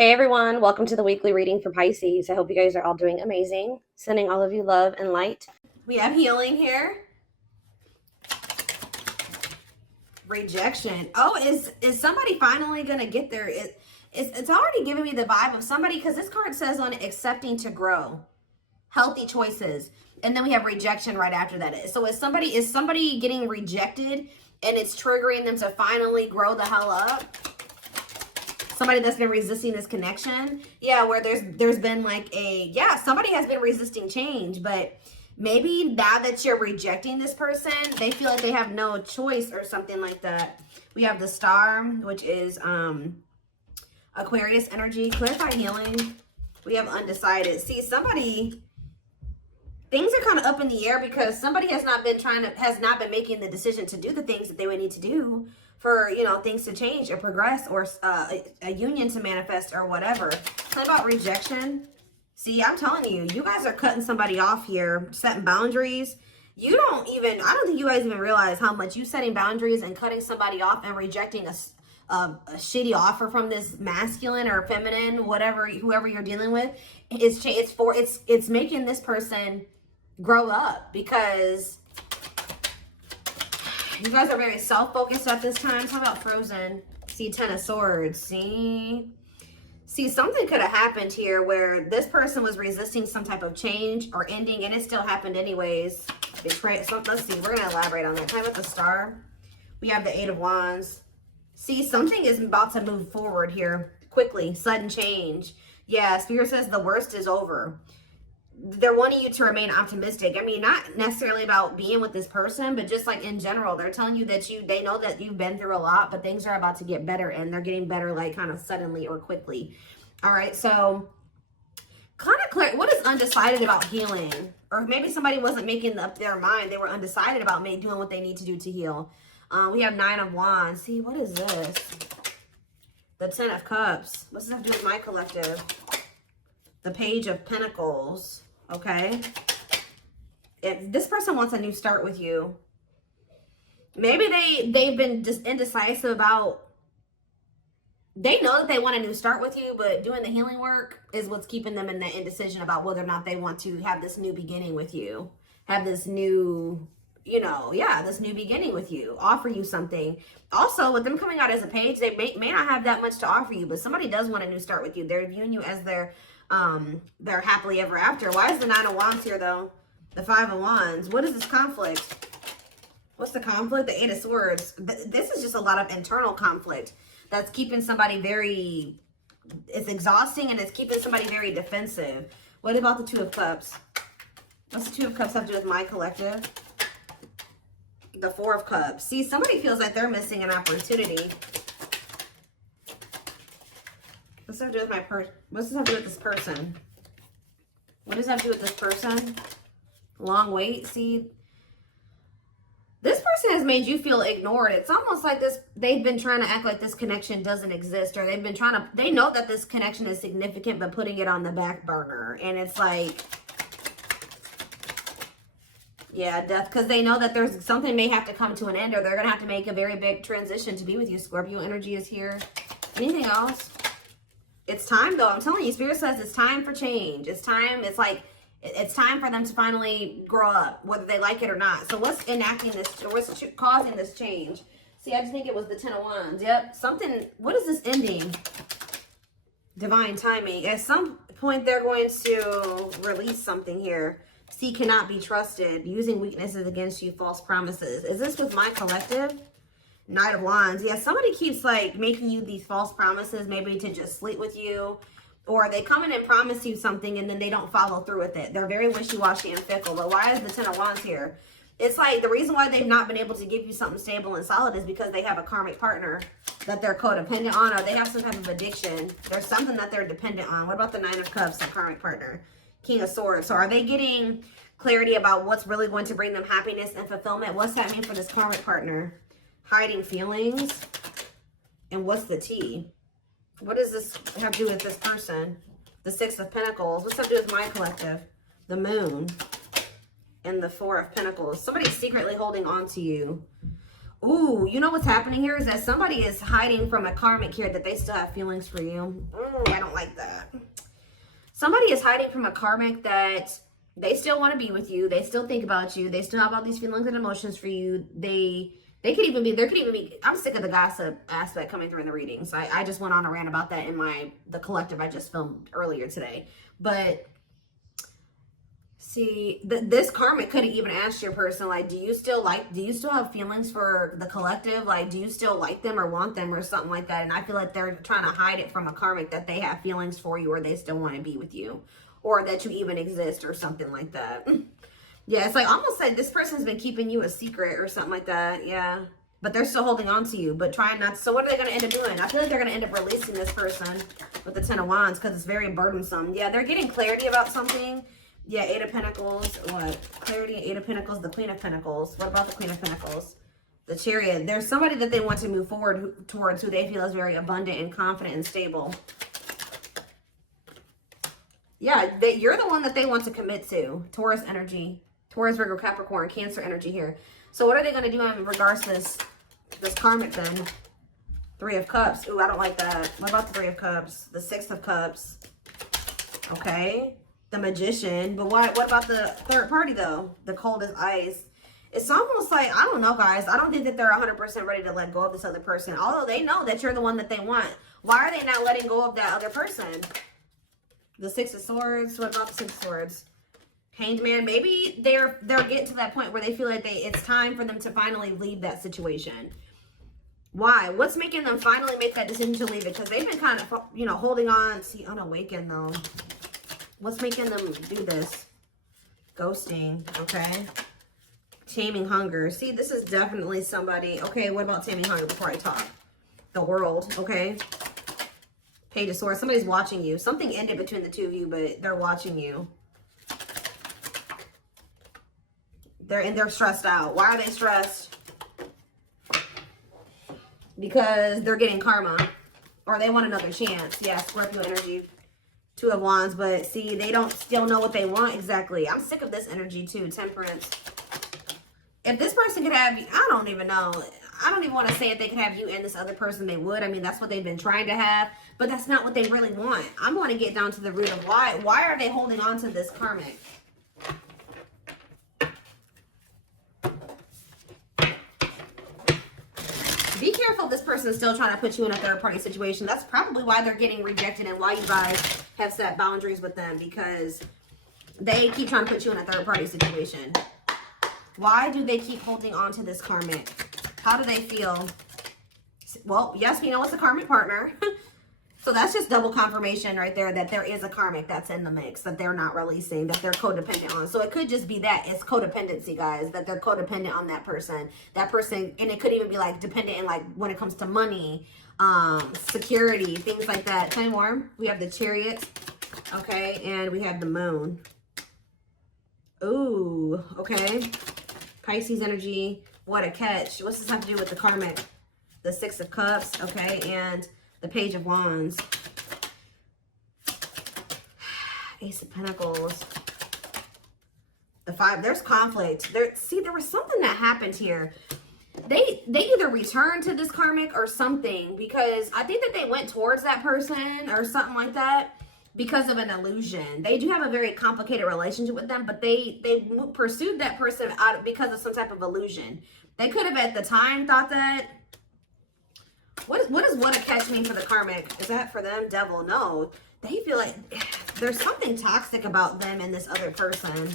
Hey everyone, welcome to the weekly reading for Pisces. I hope you guys are all doing amazing. Sending all of you love and light. We have healing here. Rejection. Oh, is somebody finally gonna get there? It's already giving me the vibe of somebody, because this card says on accepting to grow, healthy choices, and then we have rejection right after that. So is somebody getting rejected and it's triggering them to finally grow the hell up? Somebody that's been resisting this connection. Yeah, where there's been like somebody has been resisting change, but maybe now that you're rejecting this person, they feel like they have no choice or something like that. We have the Star, which is Aquarius energy. Clarify healing. We have undecided. See, things are kind of up in the air because somebody has not been making the decision to do the things that they would need to do for, things to change or progress, or a union to manifest or whatever. Tell me about rejection. See, I'm telling you, you guys are cutting somebody off here, setting boundaries. I don't think you guys even realize how much you setting boundaries and cutting somebody off and rejecting a shitty offer from this masculine or feminine, whoever you're dealing with. It's making this person grow up, because you guys are very self-focused at this time. Talk about Frozen. See, Ten of Swords. See, something could have happened here where this person was resisting some type of change or ending, and it still happened anyways. Betray. So let's see. We're gonna elaborate on that. Time with the Star. We have the Eight of Wands. See, something is about to move forward here quickly. Sudden change. Yeah, Spirit says the worst is over. They're wanting you to remain optimistic. I mean, not necessarily about being with this person, but just like in general, they're telling you that they know that you've been through a lot, but things are about to get better, and they're getting better like kind of suddenly or quickly. All right, so kind of clear. What is undecided about healing? Or maybe somebody wasn't making up their mind. They were undecided about doing what they need to do to heal. We have Nine of Wands. See, what is this? The Ten of Cups. What's this have to do with my collective? The Page of Pentacles. Okay. If this person wants a new start with you, maybe they've been just indecisive about, they know that they want a new start with you, but doing the healing work is what's keeping them in the indecision about whether or not they want to have this new beginning with you, have this new, this new beginning with you, offer you something. Also, with them coming out as a page, they may not have that much to offer you, but somebody does want a new start with you. They're viewing you as their happily ever after. Why is the Nine of Wands here though? The Five of Wands. What is this conflict? What's the conflict? The Eight of Swords. This is just a lot of internal conflict that's keeping somebody it's exhausting, and it's keeping somebody very defensive. What about the Two of Cups? What's the Two of Cups have to do with my collective? The Four of Cups. See, somebody feels like they're missing an opportunity. What's that have to do with what's this have to do with this person? What does that have to do with this person? Long wait. See, this person has made you feel ignored. It's almost like they've been trying to act like this connection doesn't exist, or they know that this connection is significant, but putting it on the back burner. And it's like, yeah, death, because they know that there's something may have to come to an end, or they're going to have to make a very big transition to be with you. Scorpio energy is here. Anything else? It's time, though. I'm telling you, Spirit says it's time for change. It's time. It's like, it's time for them to finally grow up, whether they like it or not. So what's enacting this, or what's causing this change? See, I just think it was the Ten of Wands. Yep. Something, what is this ending? Divine timing. At some point, they're going to release something here. See, cannot be trusted. Using weaknesses against you, false promises. Is this with my collective? Knight of Wands. Yeah, somebody keeps like making you these false promises, maybe to just sleep with you, or they come in and promise you something and then they don't follow through with it. They're very wishy-washy and fickle. But why is the Ten of Wands here? It's like the reason why they've not been able to give you something stable and solid is because they have a karmic partner that they're codependent on, or they have some type of addiction. There's something that they're dependent on. What about the Nine of Cups, the karmic partner? King of Swords. So are they getting clarity about what's really going to bring them happiness and fulfillment? What's that mean for this karmic partner? Hiding feelings. And what's the T? What does this have to do with this person? The Six of Pentacles. What's that to do with my collective? The Moon. And the Four of Pentacles. Somebody's secretly holding on to you. Ooh, you know what's happening here is that somebody is hiding from a karmic here that they still have feelings for you. I don't like that. Somebody is hiding from a karmic that they still want to be with you. They still think about you. They still have all these feelings and emotions for you. There could even be, I'm sick of the gossip aspect coming through in the readings. I just went on a rant about that in the collective I just filmed earlier today. But see, this karmic could have even asked your person, like, do you still have feelings for the collective? Like, do you still like them or want them or something like that? And I feel like they're trying to hide it from a karmic that they have feelings for you or they still want to be with you or that you even exist or something like that. Yeah, it's like almost like this person's been keeping you a secret or something like that. Yeah, but they're still holding on to you, but trying not to. So what are they going to end up doing? I feel like they're going to end up releasing this person with the Ten of Wands because it's very burdensome. Yeah, they're getting clarity about something. Yeah, Eight of Pentacles. What? Clarity, Eight of Pentacles, the Queen of Pentacles. What about the Queen of Pentacles? The Chariot. There's somebody that they want to move forward towards who they feel is very abundant and confident and stable. Yeah, you're the one that they want to commit to. Taurus energy. Taurus, Virgo, Capricorn, Cancer energy here. So what are they going to do in regards to this karmic then? Three of Cups. Ooh, I don't like that. What about the Three of Cups? The Six of Cups. Okay. The Magician. But what about the third party though? The Cold as Ice. It's almost like, I don't know, guys. I don't think that they're 100% ready to let go of this other person. Although they know that you're the one that they want. Why are they not letting go of that other person? The Six of Swords. What about the Six of Swords? Hanged Man. Maybe they're getting to that point where they feel like it's time for them to finally leave that situation. Why? What's making them finally make that decision to leave it? Because they've been kind of, holding on. See, unawakened though. What's making them do this? Ghosting. Okay. Taming Hunger. See, this is definitely somebody. Okay, what about Taming Hunger before I talk? The World. Okay. Page of Swords. Somebody's watching you. Something ended between the two of you, but they're watching you. They're stressed out. Why are they stressed? Because they're getting karma. Or they want another chance. Yeah, Scorpio energy. Two of Wands. But see, they don't still know what they want exactly. I'm sick of this energy too. Temperance. If this person could have you, I don't even know. I don't even want to say if they could have you and this other person, they would. I mean, that's what they've been trying to have. But that's not what they really want. I'm going to get down to the root of why. Why are they holding on to this karmic? Be careful if this person is still trying to put you in a third-party situation. That's probably why they're getting rejected and why you guys have set boundaries with them, because they keep trying to put you in a third-party situation. Why do they keep holding on to this karmic? How do they feel? Well, yes, we know it's a karmic partner. So that's just double confirmation right there that there is a karmic that's in the mix that they're not releasing, that they're codependent on. So it could just be that it's codependency, guys, that they're codependent on that person. That person, and it could even be like dependent in like when it comes to money, security, things like that. Tell me more. We have the Chariot, okay, and we have the Moon. Ooh, okay. Pisces energy. What a catch. What's this have to do with the karmic? The Six of Cups, okay, and the Page of Wands. Ace of Pentacles. The Five. There's conflict. See, there was something that happened here. They either returned to this karmic or something, because I think that they went towards that person or something like that because of an illusion. They do have a very complicated relationship with them, but they pursued that person because of some type of illusion. They could have at the time thought that. What does what a catch mean for the karmic? Is that for them? Devil? No. They feel like there's something toxic about them and this other person.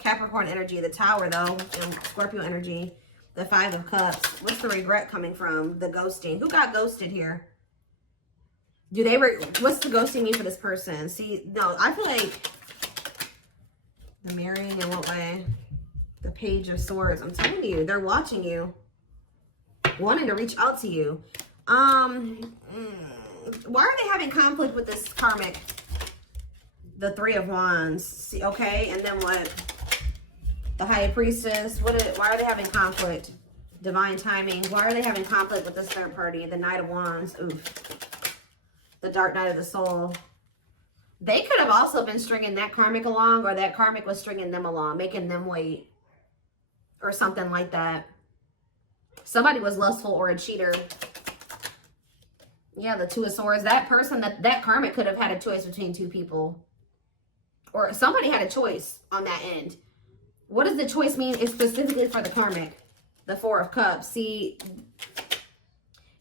Capricorn energy, the Tower though, and Scorpio energy, the Five of Cups. What's the regret coming from? The ghosting. Who got ghosted here? What's the ghosting mean for this person? See, no, I feel like the marrying in what way? The Page of Swords. I'm telling you, they're watching you, wanting to reach out to you. Why are they having conflict with this karmic? The Three of Wands. See, okay, and then what? The High Priestess. Why are they having conflict? Divine Timing. Why are they having conflict with this third party? The Knight of Wands. Oof. The Dark Night of the Soul. They could have also been stringing that karmic along, or that karmic was stringing them along, making them wait, or something like that. Somebody was lustful or a cheater. Yeah, the Two of Swords. That person, that karmic could have had a choice between two people. Or somebody had a choice on that end. What does the choice mean? It's specifically for the karmic. The Four of Cups. See,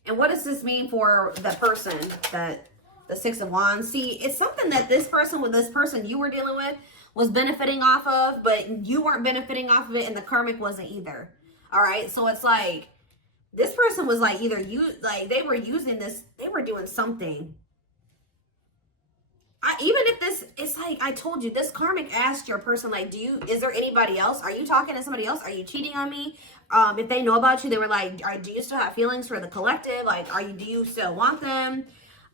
and what does this mean for the person? That the Six of Wands. See, it's something that this person with this person you were dealing with was benefiting off of, but you weren't benefiting off of it, and the karmic wasn't either. All right, so it's like this person was like either they were using this, they were doing something. Even if this, it's like I told you, this karmic asked your person, like, is there anybody else? Are you talking to somebody else? Are you cheating on me? If they know about you, they were like, do you still have feelings for the collective? Like, do you still want them?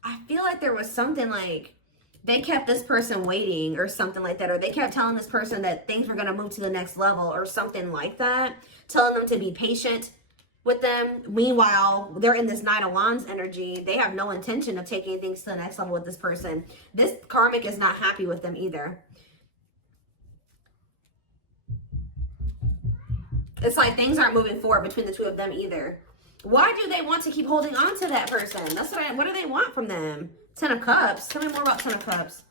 I feel like there was something like they kept this person waiting or something like that. Or they kept telling this person that things were going to move to the next level or something like that. Telling them to be patient with them. Meanwhile, they're in this Nine of Wands energy. They have no intention of taking things to the next level with this person. This karmic is not happy with them either. It's like things aren't moving forward between the two of them either. Why do they want to keep holding on to that person? That's what do they want from them? Ten of Cups. Tell me more about Ten of Cups.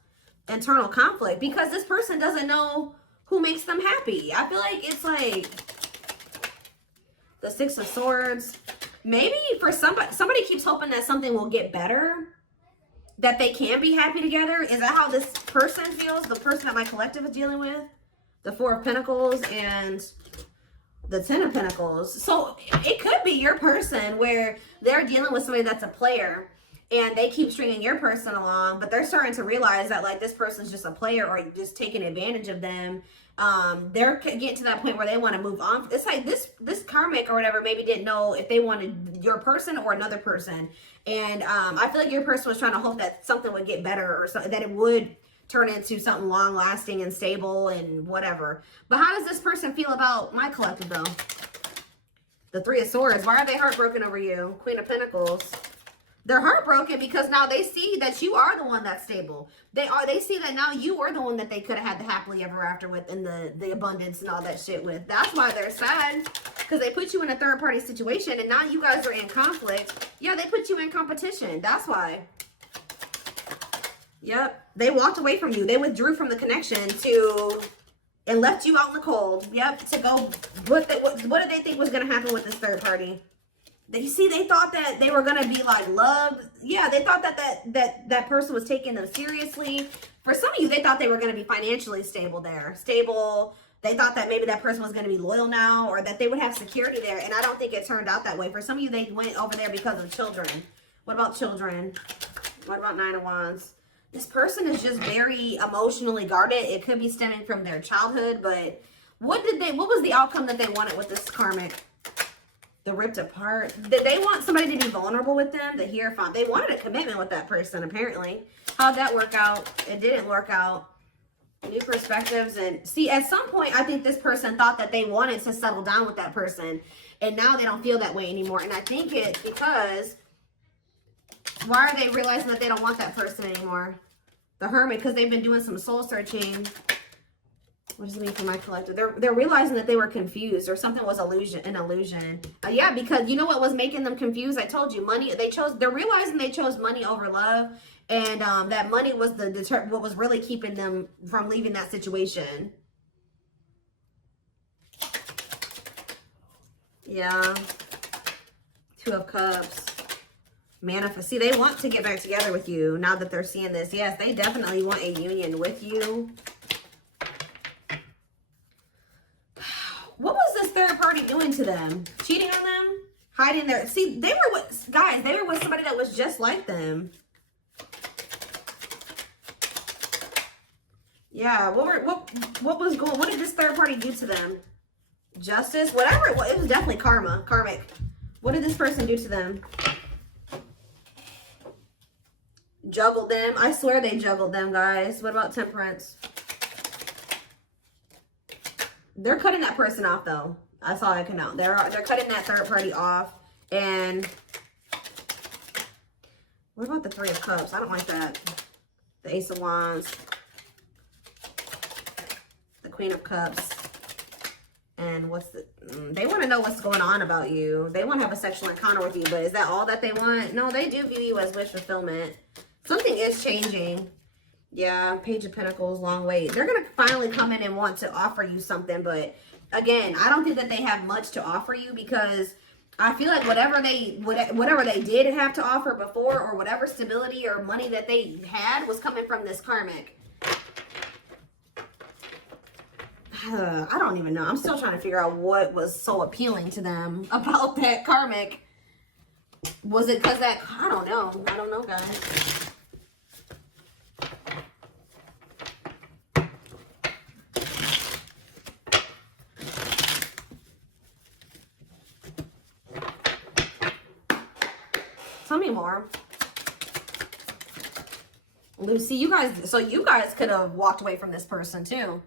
Internal conflict. Because this person doesn't know who makes them happy. I feel like it's like the Six of Swords. Maybe for somebody keeps hoping that something will get better, that they can be happy together. Is that how this person feels? The person that my collective is dealing with? The Four of Pentacles and the Ten of Pentacles. So it could be your person where they're dealing with somebody that's a player and they keep stringing your person along, but they're starting to realize that like this person's just a player or just taking advantage of them. They're getting to that point where they want to move on. It's like this karmic or whatever maybe didn't know if they wanted your person or another person. And I feel like your person was trying to hope that something would get better or something, that it would turn into something long lasting and stable and whatever. But how does this person feel about my collective though? The Three of Swords. Why are they heartbroken over you? Queen of Pentacles. They're heartbroken because now they see that you are the one that's stable. They see that now you are the one that they could have had the happily ever after with and the abundance and all that shit with. That's why they're sad. Because they put you in a third party situation and now you guys are in conflict. Yeah, they put you in competition. That's why. Yep. They walked away from you. They withdrew from the connection and left you out in the cold. Yep. To go, what did they think was going to happen with this third party? They thought that they were going to be like loved. Yeah, they thought that person was taking them seriously. For some of you, they thought they were going to be financially stable there. Stable. They thought that maybe that person was going to be loyal now or that they would have security there. And I don't think it turned out that way. For some of you, they went over there because of children. What about children? What about Nine of Wands? This person is just very emotionally guarded. It could be stemming from their childhood, but what was the outcome that they wanted with this karmic? The ripped apart. Did they want somebody to be vulnerable with them? The Hierophant. They wanted a commitment with that person, apparently. How'd that work out? It didn't work out. New perspectives. And see, at some point, I think this person thought that they wanted to settle down with that person. And now they don't feel that way anymore. And I think it's because, why are they realizing that they don't want that person anymore? The Hermit, because they've been doing some soul searching. What does it mean for my collective? They're realizing that they were confused or something was an illusion. Yeah, because you know what was making them confused? I told you, money. They're realizing they chose money over love, and that money was what was really keeping them from leaving that situation. Yeah. Two of Cups. Manifest. See, they want to get back together with you now that they're seeing this. Yes, they definitely want a union with you. What was this third party doing to them? Cheating on them? Hiding their... See, they were with... Guys, they were with somebody that was just like them. Yeah, what was going... What did this third party do to them? Justice? Whatever it was. It was definitely karma. Karmic. What did this person do to them? Juggled them. I swear they juggled them, guys. What about Temperance? They're cutting that person off, though. That's all I can know. They're cutting that third party off. And what about the Three of Cups? I don't like that. The Ace of Wands. The Queen of Cups. And what's the, they want to know what's going on about you. They want to have a sexual encounter with you, but is that all that they want? No, they do view you as wish fulfillment. Something is changing. Yeah, Page of Pentacles, long wait. They're going to finally come in and want to offer you something, but again, I don't think that they have much to offer you, because I feel like whatever they did have to offer before, or whatever stability or money that they had, was coming from this karmic. I don't even know. I'm still trying to figure out what was so appealing to them about that karmic. Was it because that, I don't know. I don't know, guys. Tell me more. Lucy, you guys, so you guys could have walked away from this person too.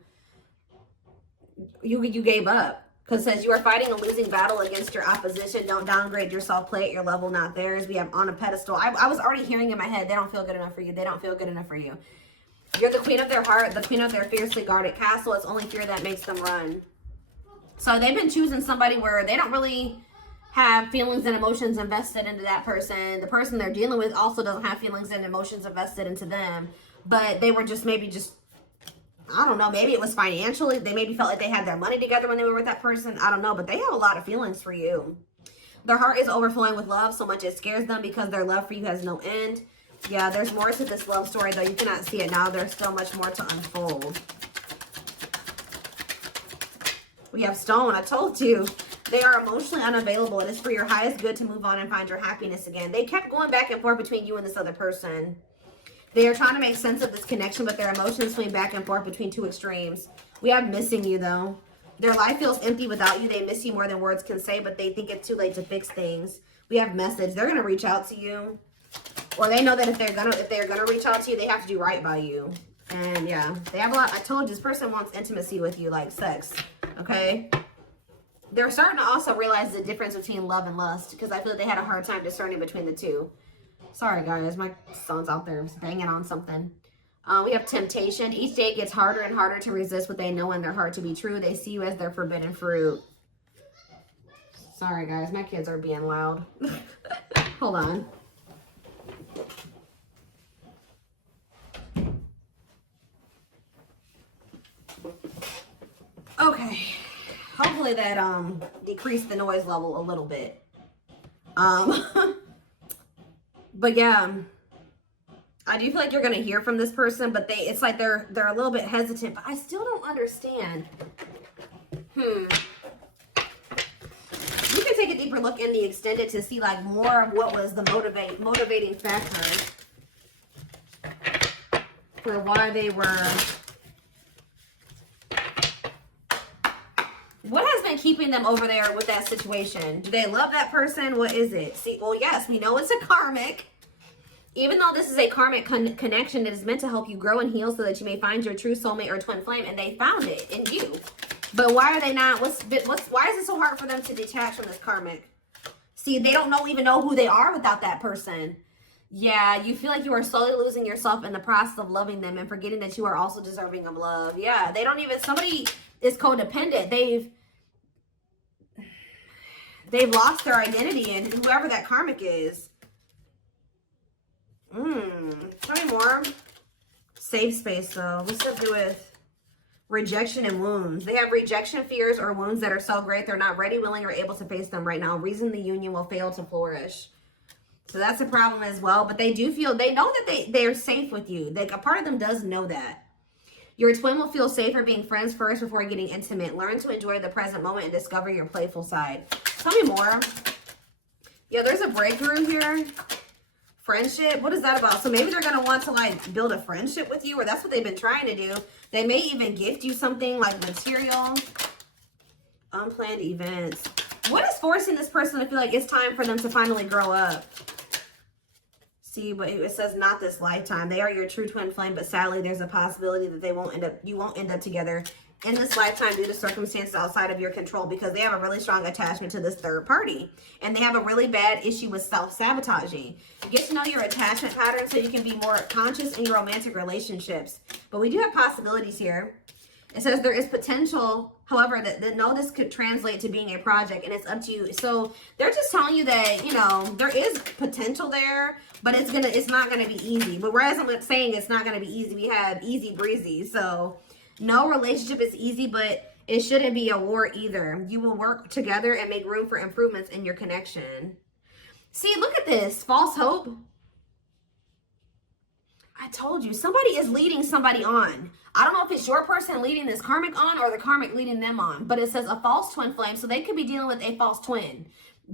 You gave up, because it says you are fighting a losing battle against your opposition. Don't downgrade yourself. Play at your level, not theirs. We have on a pedestal. I was already hearing in my head, they don't feel good enough for you. They don't feel good enough for you. You're the queen of their heart, the queen of their fiercely guarded castle. It's only fear that makes them run. So they've been choosing somebody where they don't really have feelings and emotions invested into that person. The person they're dealing with also doesn't have feelings and emotions invested into them. But they were just I don't know, maybe it was financially. They maybe felt like they had their money together when they were with that person. I don't know, but they have a lot of feelings for you. Their heart is overflowing with love so much it scares them, because their love for you has no end. Yeah, there's more to this love story, though. You cannot see it now. There's still much more to unfold. We have Stone. I told you. They are emotionally unavailable. It is for your highest good to move on and find your happiness again. They kept going back and forth between you and this other person. They are trying to make sense of this connection, but their emotions swing back and forth between two extremes. We have missing you, though. Their life feels empty without you. They miss you more than words can say, but they think it's too late to fix things. We have message. They're gonna reach out to you, or they know that if they're gonna reach out to you, they have to do right by you. And yeah, they have a lot. I told you, this person wants intimacy with you, like sex. Okay. They're starting to also realize the difference between love and lust, because I feel like they had a hard time discerning between the two. Sorry, guys. My son's out there banging on something. We have temptation. Each day gets harder and harder to resist what they know in their heart to be true. They see you as their forbidden fruit. Sorry, guys. My kids are being loud. Hold on. Okay. Hopefully that decreased the noise level a little bit. But yeah, I do feel like you're gonna hear from this person, but it's like they're a little bit hesitant. But I still don't understand. You can take a deeper look in the extended to see like more of what was the motivating factor for why they were. What has been keeping them over there with that situation? Do they love that person? What is it? See, well, yes, we know it's a karmic. Even though this is a karmic connection, it is meant to help you grow and heal so that you may find your true soulmate or twin flame, and they found it in you. But why are they not? Why is it so hard for them to detach from this karmic? See, they don't even know who they are without that person. Yeah, you feel like you are slowly losing yourself in the process of loving them and forgetting that you are also deserving of love. Yeah, they don't even, somebody is codependent. They've lost their identity in whoever that karmic is. Tell me more. Safe space, though. What's it to do with rejection and wounds? They have rejection fears or wounds that are so great they're not ready, willing, or able to face them right now. Reason the union will fail to flourish. So that's a problem as well. But they do feel, they know that they're safe with you. Like, a part of them does know that. Your twin will feel safer being friends first before getting intimate. Learn to enjoy the present moment and discover your playful side. Tell me more. Yeah, there's a breakthrough here. Friendship. What is that about? So maybe they're going to want to like build a friendship with you, or that's what they've been trying to do. They may even gift you something like material. Unplanned events. What is forcing this person to feel like it's time for them to finally grow up? See, but it says not this lifetime. They are your true twin flame, but sadly there's a possibility that you won't end up together in this lifetime due to circumstances outside of your control, because they have a really strong attachment to this third party, and they have a really bad issue with self-sabotaging. Get to know your attachment pattern so you can be more conscious in your romantic relationships. But we do have possibilities here. It says there is potential, however, that no, this could translate to being a project, and it's up to you. So they're just telling you that, you know, there is potential there, but it's not gonna be easy. But whereas I'm saying it's not gonna be easy, we have easy breezy. So no relationship is easy, but it shouldn't be a war either. You will work together and make room for improvements in your connection. See, look at this, false hope. I told you, somebody is leading somebody on. I don't know if it's your person leading this karmic on or the karmic leading them on, but it says a false twin flame, so they could be dealing with a false twin.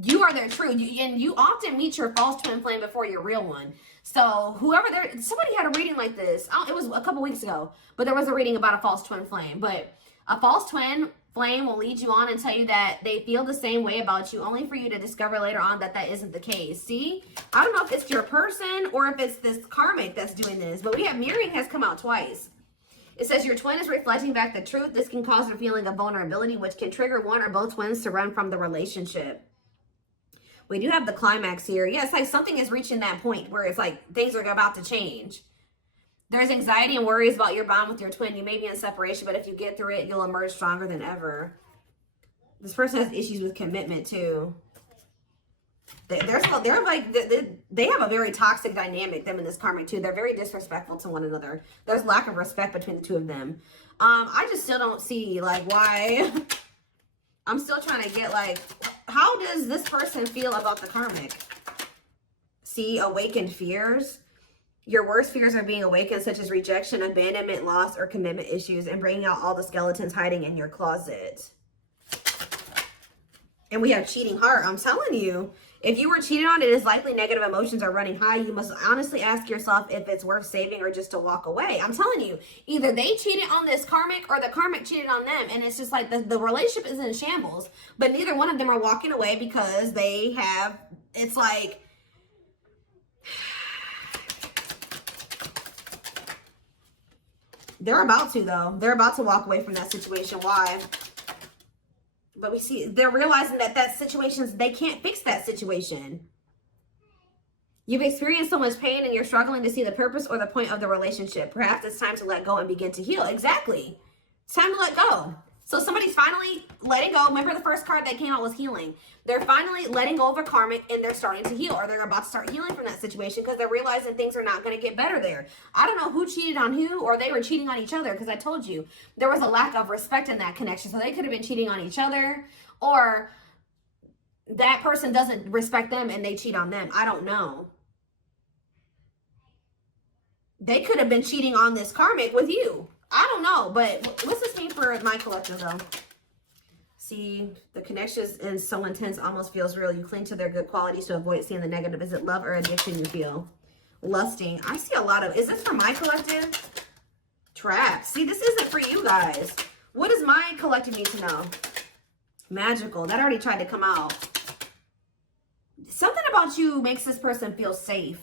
You are their true, and you often meet your false twin flame before your real one. So whoever somebody had a reading like this. It was a couple weeks ago, but there was a reading about a false twin flame. But a false twin flame will lead you on and tell you that they feel the same way about you, only for you to discover later on that that isn't the case. See, I don't know if it's your person or if it's this karmic that's doing this, but we have mirroring has come out twice. It says your twin is reflecting back the truth. This can cause a feeling of vulnerability, which can trigger one or both twins to run from the relationship. We do have the climax here. Yeah, it's like something is reaching that point where it's like things are about to change. There's anxiety and worries about your bond with your twin. You may be in separation, but if you get through it, you'll emerge stronger than ever. This person has issues with commitment too. They have a very toxic dynamic, them and this karmic too. They're very disrespectful to one another. There's lack of respect between the two of them. I just still don't see like why. I'm still trying to get like, how does this person feel about the karmic? See, awakened fears. Your worst fears are being awakened, such as rejection, abandonment, loss, or commitment issues, and bringing out all the skeletons hiding in your closet. And we have cheating heart. I'm telling you, if you were cheated on, it is likely negative emotions are running high. You must honestly ask yourself if it's worth saving or just to walk away. I'm telling you, either they cheated on this karmic or the karmic cheated on them. And it's just like the relationship is in shambles, but neither one of them are walking away because they have, it's like, they're about to, though. They're about to walk away from that situation. Why? But we see they're realizing that situations, they can't fix that situation. You've experienced so much pain and you're struggling to see the purpose or the point of the relationship. Perhaps it's time to let go and begin to heal. Exactly. It's time to let go. So somebody's finally letting go. Remember the first card that came out was healing. They're finally letting go of a karmic and they're starting to heal, or they're about to start healing from that situation because they're realizing things are not going to get better there. I don't know who cheated on who, or they were cheating on each other, because I told you there was a lack of respect in that connection. So they could have been cheating on each other, or that person doesn't respect them and they cheat on them. I don't know. They could have been cheating on this karmic with you. I don't know, but what's this mean for my collective though? See, the connection is so intense, almost feels real. You cling to their good qualities to avoid seeing the negative. Is it love or addiction you feel? Lusting. I see a lot of, is this for my collective? Traps. See, this isn't for you guys. What does my collective need to know? Magical. That already tried to come out. Something about you makes this person feel safe.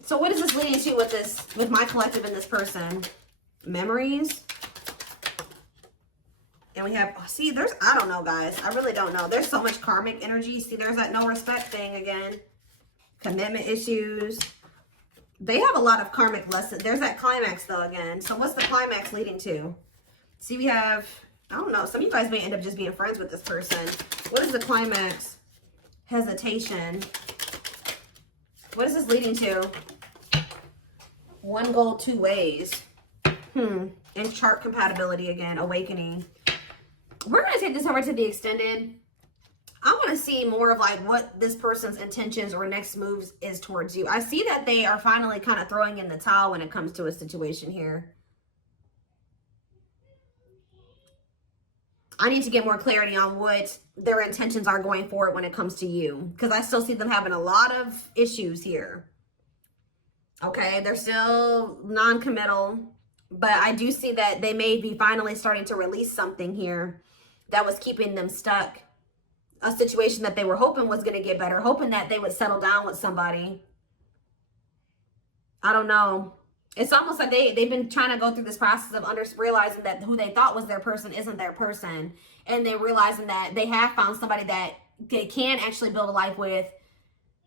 So what is this leading to with my collective and this person? Memories. And we have, see, I don't know, guys. I really don't know. There's so much karmic energy. See, there's that no respect thing again. Commitment issues. They have a lot of karmic lessons. There's that climax, though, again. So what's the climax leading to? See, we have, I don't know. Some of you guys may end up just being friends with this person. What is the climax? Hesitation. What is this leading to? One goal, two ways. And chart compatibility again. Awakening. We're going to take this over to the extended. I want to see more of like what this person's intentions or next moves is towards you. I see that they are finally kind of throwing in the towel when it comes to a situation here. I need to get more clarity on what their intentions are going forward when it comes to you, because I still see them having a lot of issues here. Okay, they're still non-committal, but I do see that they may be finally starting to release something here that was keeping them stuck. A situation that they were hoping was going to get better, hoping that they would settle down with somebody. I don't know. It's almost like they've been trying to go through this process of realizing that who they thought was their person isn't their person. And they're realizing that they have found somebody that they can actually build a life with,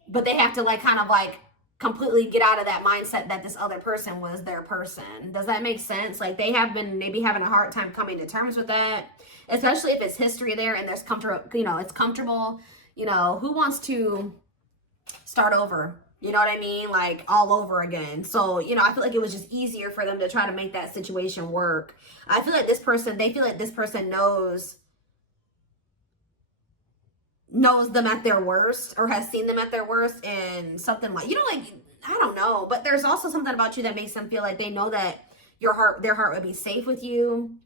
but they have to like kind of like completely get out of that mindset that this other person was their person. Does that make sense? Like, they have been maybe having a hard time coming to terms with that, especially if it's history there and there's comfortable, you know, it's comfortable. You know, who wants to start over? You know what I mean? Like, all over again. So, you know, I feel like it was just easier for them to try to make that situation work. I feel like this person, they feel like this person knows them at their worst, or has seen them at their worst, and something like, you know, like, I don't know, but there's also something about you that makes them feel like they know that their heart would be safe with you,